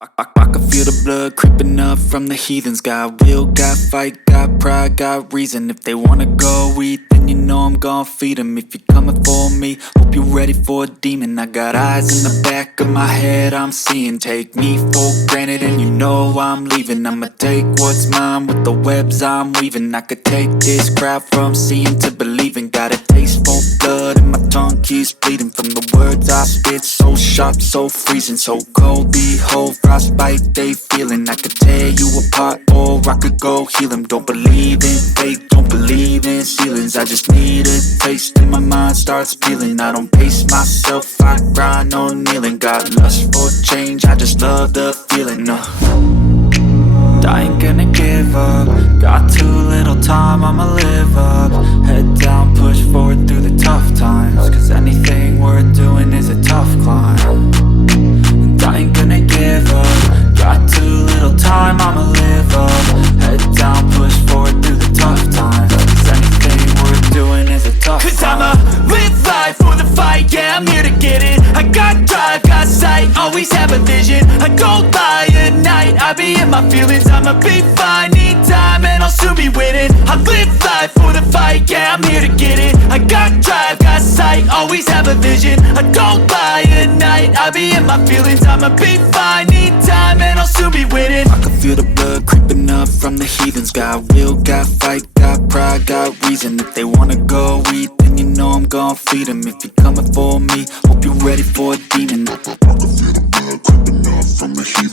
I can feel the blood creeping up from the heathens. Got will, got fight, got pride, got reason. If they wanna go eat, then you know I'm gon' feed them. If you're coming for me, hope you're ready for a demon. I got eyes in the back of my head, I'm seeing. Take me for granted and you know I'm leaving. I'ma take what's mine with the webs I'm weaving. I could take this crowd from seeing to believing. Got a taste for blood and my tongue keeps bleeding. From the words I spit, so sharp, so freezing, so cold. Behold, frostbite they feeling. I could tear you apart or I could go heal them. Don't believe in fate, don't believe in ceilings. I just need a taste and my mind starts peeling. I don't pace myself, I grind on kneeling. Got lust for change, I just love the feeling. I ain't gonna give up. Got too little time, I'ma live up. Head down, push forward through the tough times. Cause anything worth doing is a tough climb. And I ain't gonna give up. Got too little time, I'ma live up. Head down, push forward through the tough times. Cause anything worth doing is a tough climb. Cause I'ma live life for the fight, yeah, I'm here to get it. I got drive, got sight, always have a vision. I go by at night, I be in my feelings. I'ma be fine, need time, and I'll soon be winning. I live life for the fight, yeah, I'm here to get it. I got drive, got sight, always have a vision. I go by at night, I be in my feelings. I'ma be fine, need time, and I'll soon be winning. I can feel the blood creeping up from the heathens. Got will, got fight, got pride, got reason. If they wanna go eat, then you know I'm gon' feed them. If you're coming for me, hope you're ready for a demon. I can feel the blood creeping up from the heathens.